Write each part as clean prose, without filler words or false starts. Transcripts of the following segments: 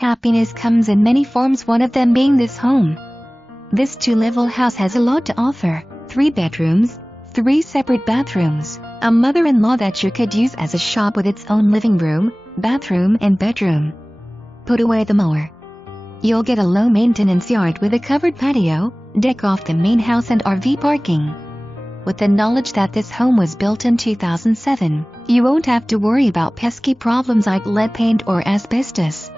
Happiness comes in many forms, one of them being this home. This 2-level house has a lot to offer: 3 bedrooms, 3 separate bathrooms, a mother-in-law that you could use as a shop with its own living room, bathroom and bedroom. Put away the mower. You'll get a low-maintenance yard with a covered patio, deck off the main house and RV parking. With the knowledge that this home was built in 2007, you won't have to worry about pesky problems like lead paint or asbestos.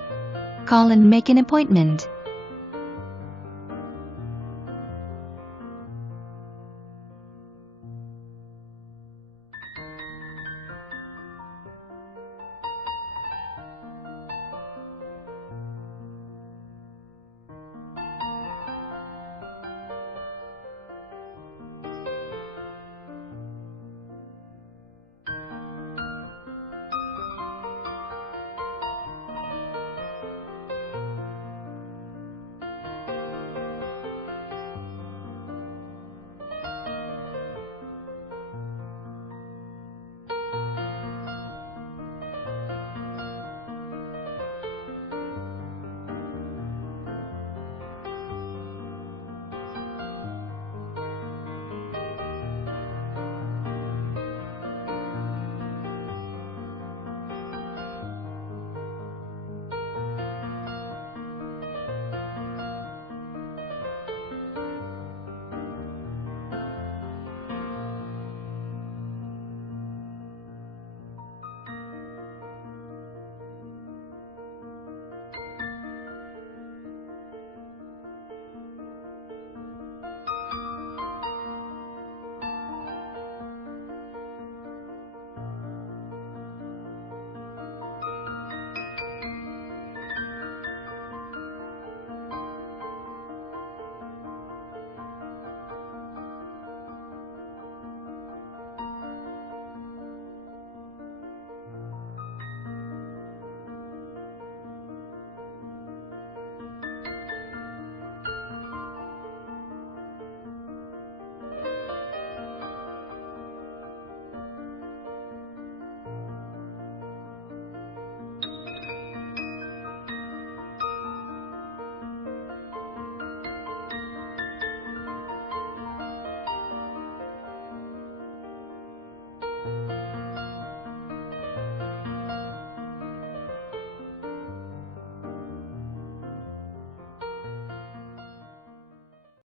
Call and make an appointment.